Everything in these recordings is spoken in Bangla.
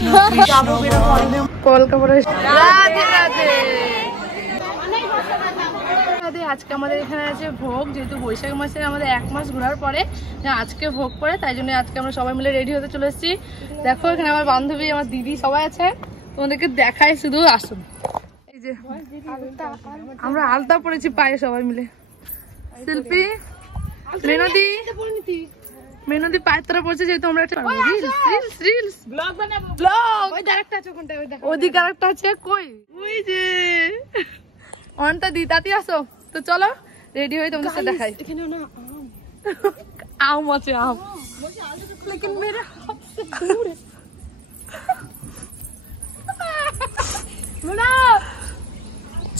কৃষ্ণ কলকাতা। আজকে আমাদের এখানে আছে ভোগ, যেহেতু বৈশাখ মাসে আমাদের 1 মাস ঘোরার পরে আজকে ভোগ পড়ে, তাই জন্য আজকে আমরা সবাই মিলে রেডি হতে চলে এসেছি। দেখো এখানে আমার বান্ধবী, আমার দিদি সবাই আছে, তোমাদেরকে দেখায়, শুধু আসুন। এই যে আমরা আলতা পরেছি পায়ে সবাই মিলে। শিল্পী মেনদি পায়ের তরা পড়ছে, যেহেতু আমরা ওদিকে আরেকটা আছে, কই ওই যে অনটা দি তাতি আসো। তো চলো রেডি হয়ে তোমাদের সাথে দেখাই। আম আছে, আম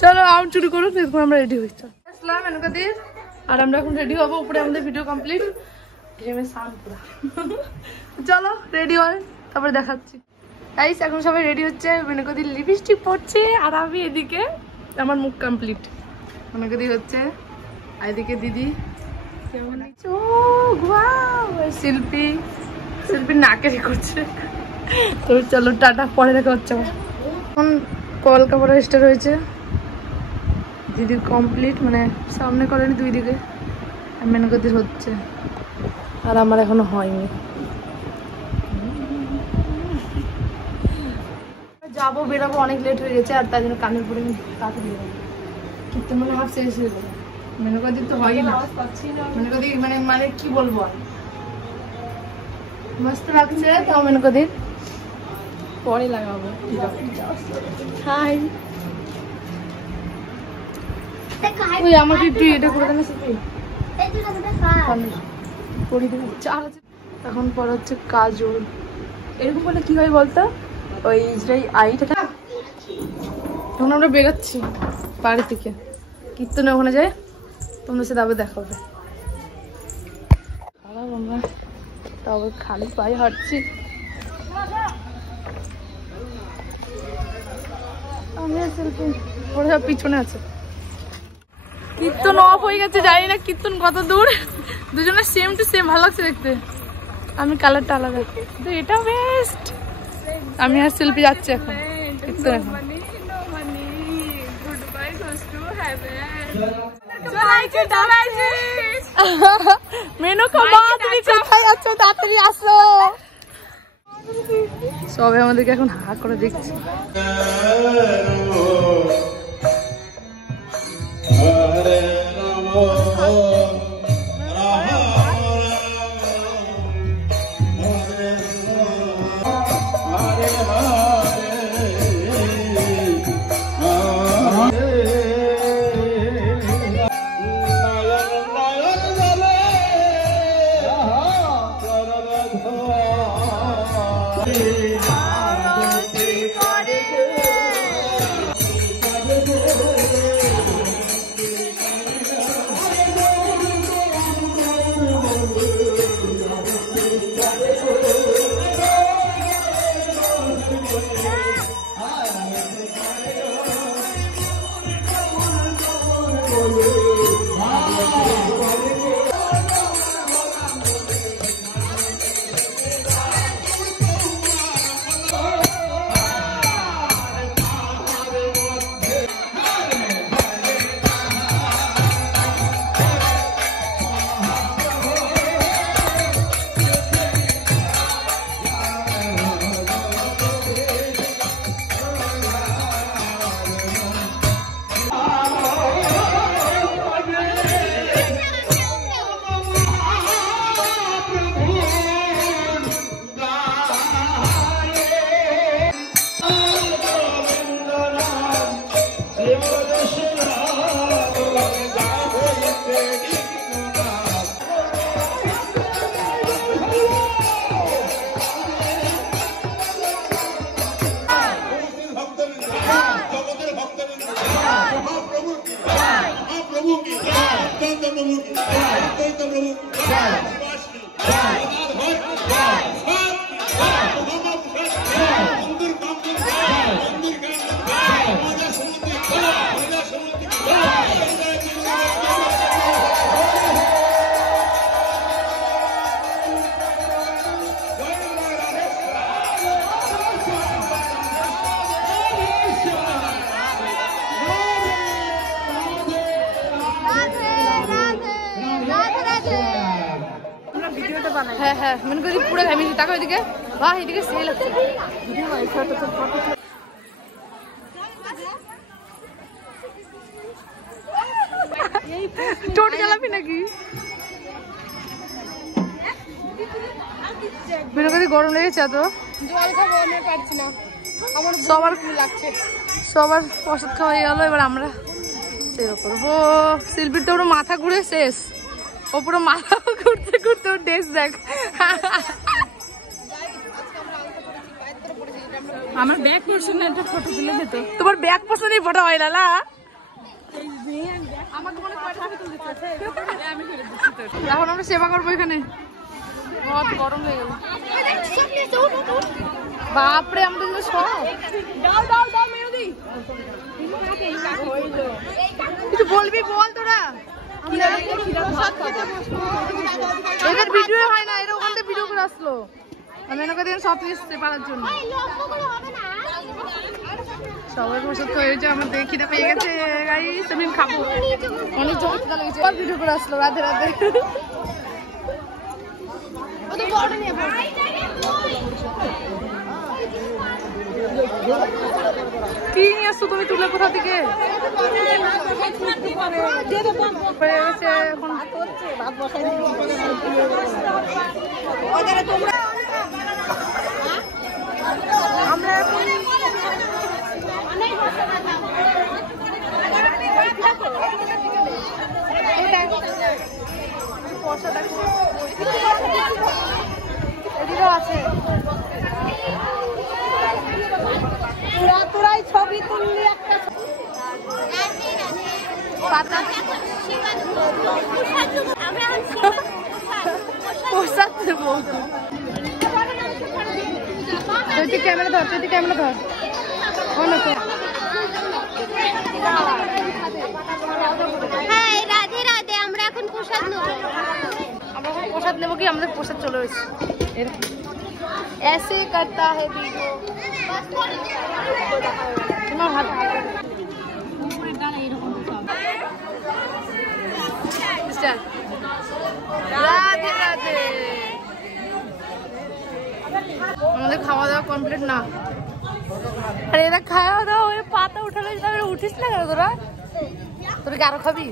চলো আম চুরি করো, দেখুন আমরা রেডি হয়েছি। আসলাম এনকাদির, আর আমরা এখন রেডি হবো, উপরে আমাদের ভিডিও কমপ্লিট। চলো রেডি হয়, তারপরে দেখাচ্ছি। গাইস এখন সবাই রেডি হচ্ছে, মেনকাদির লিপস্টিক পড়ছে, আর আমি এদিকে আমার মুখ কমপ্লিট। মেনকাদি হচ্ছে, আর এদিকে দিদি, শিল্পী নাকেরি করছে। তো চলো টাটা, পরে দেখা হচ্ছে। এখন কলকাতা স্টার হয়েছে, দিদির কমপ্লিট, মানে সামনে করেনি দুই দিকে, মেনকাদির হচ্ছে, আর আমার এখনো হয়নি। যাবো, বেরোবো, অনেক লেট হয়ে গেছে, আর তাই জন্য কানের পরে তাড়াতাড়ি বেরোবো। কিন্তু মানে আমার শেষ হয়ে যাবে, মেনকাদির তো হয় না, মেনকাদি মানে কি বলবো, আর মস্ত লাগছে। তাও মেনকাদির পরে লাগাবো। হাই, ওই আমাকে একটু এটা করে দেন, এখন পরে হচ্ছে কাজল। এরকম বলে কি হয় বলতো, ওই আইটা। এখন আমরা বেরোচ্ছি বাড়ি থেকে, কীর্তনে ওখানে যায়, তোমাদের সাথে আবার দেখা হবে। আমরা তবে খালি পায়ে হাঁটছি, ওরা সব পিছনে আছে। কীর্তন অফ হয়ে গেছে, জানি না কীর্তন কত দূর। দুজনের সেম টু সেম, ভালো লাগছে দেখতে। আমি কালারটা আলাদা, তো এটা বেস্ট। আমি আর শিল্পী যাচ্ছি এখন কীর্তন। এখন মেনু তুমি কোথায় যাচ্ছ, তাড়াতাড়ি আসো। সবাই আমাদেরকে এখন হা করে দেখছি। হ্যাঁ মনে করি পুরো ফ্যামিলি তাকে ওইদিকে বাহ এদিকে সেল আছে টোট চালাবি নাকি মনে করি গরম লেগেছে তো জল খাবো আমি পারছি না আমার সবার লাগছে সবার ওষুধ খাওয়া হয়ে গেল এবার আমরা সেবা করবো শিল্পীর তো ওর মাথা ঘুরে শেষ ও পুরো মাথা ঘুরতে ঘুরতে ওর ড্রেস দেখ আমার ব্যাক পোর্শনে একটা ফটো দিলে যেত তোমার ব্যাক পোর্শনেই ফটো হয় লালা আমাকে মনে এখন আমরা সেবা করবো এখানে বহুত গরম হয়ে গেল বাপরে আমাদের জন্য সব কিছু বলবি বল তোরা এদের ভিডিও হয় না এরা ওখান থেকে ভিডিও করে আসলো আমি এনাকে দিন সব এসছে পারার জন্য সবাই বসে তো হয়েছে আমার দেখে খিদে পেয়ে গেছে গাইস আমি খাবো অনেক জল খিদে লেগেছে আর ভিডিও করে আসলো রাতে রাতে কি নিয়ে আসছো তুমি তুলে কোথা থেকে আমরা আছে তোরাই ছবি তুললি একটা প্রসাদ দেবো তুই ক্যামেরা ধর তুই ক্যামেরা ধর রাধে রাধে আমরা এখন প্রসাদ নেবো আমরা প্রসাদ নেবো কি আমাদের প্রসাদ চলে এসেছে ऐसे करता है वीडियो তোমার হাত রাধে রাধে আমাদের খাওয়া দাওয়া কমপ্লিট না আরে এরা খাওয়া দাওয়া ওই পাতা উঠালে উঠিস না কেন তোরা তোরা কি আরো খাবি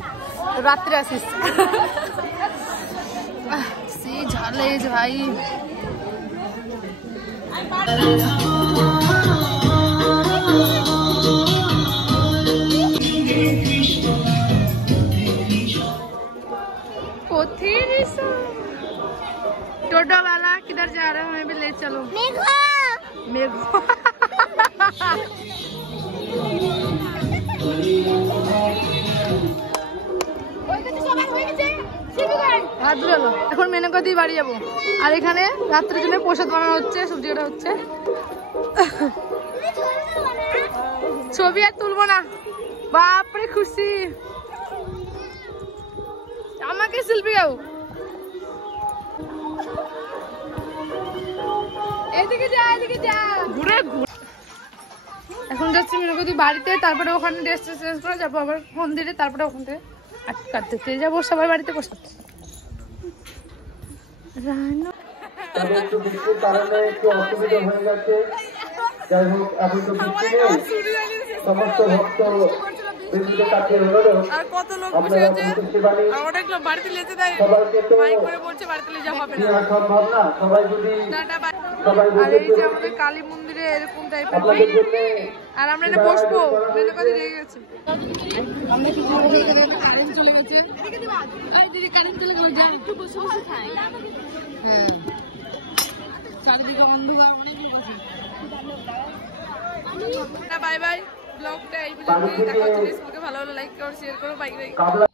রাত্রে আসিস সেই ঝালে ভাই टोटो वाला किधर जा रहा है हमें भी ले चलो मेघो এখন মেনকা দিয়ে বাড়ি যাবো আর এখানে রাত্রের জন্য প্রসাদ বানানো হচ্ছে সবজি কাটা হচ্ছে ছবি আর তুলবো না বাপরে খুশি আমাকে শিল্পী গাও এদিকে যা ঘুরে এখন যাচ্ছি মেনকাদি বাড়িতে তারপরে ওখানে ড্রেস চেঞ্জ করে যাবো আবার মন্দিরে তারপরে ওখান থেকে কাটতে যাবো সবাই বাড়িতে প্রসাদ একটু বৃষ্টির কারণে একটু অসুবিধা হয়ে গেছে যাই হোক এখন তো বৃষ্টি নেই সমস্ত ভক্ত বৃষ্টির কাছে অনুরোধ আপনারা সেবানি সবাইকে তো সম্ভব না সবাই যদি সবাই আমাদের কালী মন্দিরে এরকম টাইপের আর আমরা এটা বসবো রেগে গেছে কারেন্ট চলে গেছে কারেন্ট চলে গেল একটু বসে বসে খাই হ্যাঁ চারিদিকে অন্ধকার অনেক আছে বাই বাই ব্লগটা এই পর্যন্ত দেখা হচ্ছে ভালো ভালো লাইক করো শেয়ার করো বাই বাই